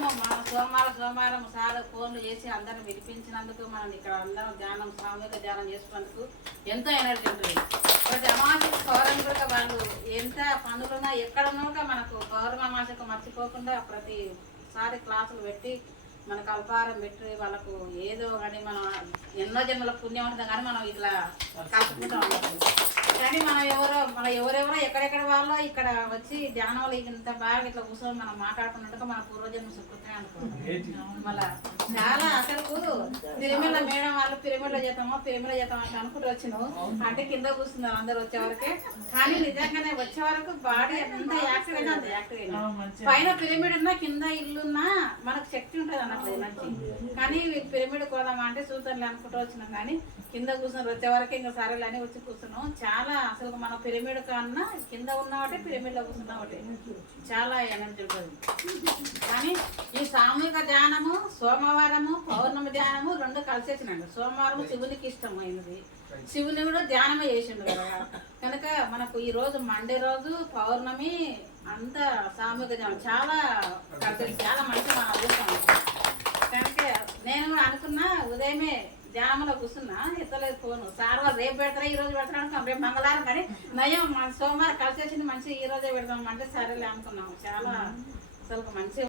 సోమవారం సార్ ఫోన్లు చేసి అందరిని వినిపించినందుకు మనం ఇక్కడ అందరం ధ్యానం సామూహిక ధ్యానం చేసుకున్నందుకు ఎంతో ఎనర్జీ ఉంటుంది. ప్రతి అమావాస్యకు పౌర్ణమి కూడా వాళ్ళు ఎంత పనులున్నా ఎక్కడ ఉన్నా మనకు పౌర్ణమి అమావాస్యకు మర్చిపోకుండా ప్రతిసారి క్లాసులు పెట్టి మనకు అల్పాహారం పెట్టి వాళ్ళకు ఏదో కానీ మనం ఎన్నో జన్మల పుణ్యం ఉంటుంది కానీ మనం ఇట్లా కలుపుకుంటూ ఉంటాం. కానీ మన ఎవరెవరో ఎక్కడెక్కడ వాళ్ళో ఇక్కడ వచ్చి ధ్యానంలో ఇంత బాగా ఇట్లా కూర్చొని మనం మాట్లాడుకున్నట్టుగా మన పూర్వజన్మ సుకృతమే అనుకుంటాం. మళ్ళా చాలా అసలు పిరమిడ్ల మేడం వాళ్ళు పిరమిడ్లో చేద్దామో అంటే అనుకుంటూ వచ్చినావు అంటే కింద కూర్చున్నారు అందరు వచ్చే వరకే. కానీ నిజంగానే వచ్చే వరకు బాడీ ఎంత యాక్టివ్ అయినా అంత యాక్టివ్ అయినా పైన పిరమిడ్ ఉన్నా కింద ఇల్లున్నా మనకు శక్తి ఉంటుంది అన్నట్లు ఎనర్జీ. కానీ పిరమిడ్ కోదామా అంటే చూద్దాంలే అనుకుంటూ వచ్చినాం కానీ కింద కూర్చున్నారు వచ్చే వరకు ఇంకా సరేలే అని వచ్చి కూర్చున్నాం. చాలా అసలు మన పిరమిడ్ కన్నా కింద ఉన్నవాటే పిరమిడ్లో కూర్చున్నావాటే చాలా ఎనర్జీ ఉంటుంది. కానీ ఈ సామూహిక ధ్యానము సోమవారము పౌర్ణమి ధ్యానము రెండు కలిసి వచ్చినండి. సోమవారం శివునికి ఇష్టమైనది, శివుని కూడా ధ్యానమే చేసిండు కదా. కనుక మనకు ఈ రోజు మండే రోజు పౌర్ణమి అంతా సామూహిక ధ్యానం చాలా కలిసి చాలా మంచి మన అదృష్టం. కనుక నేను కూడా అనుకున్నా ఉదయమే ధ్యానంలో కూర్చున్నా ఎత్తలేదు ఫోను. సార్ వాళ్ళు రేపు పెడతారా ఈ రోజు పెడతారా అనుకున్నాం. రేపు మంగళవారం కానీ నయం సోమవారం కలిసి వచ్చింది మంచి ఈ రోజే పెడతాం అంటే సరేలే అనుకున్నాము. చాలా అసలు మంచి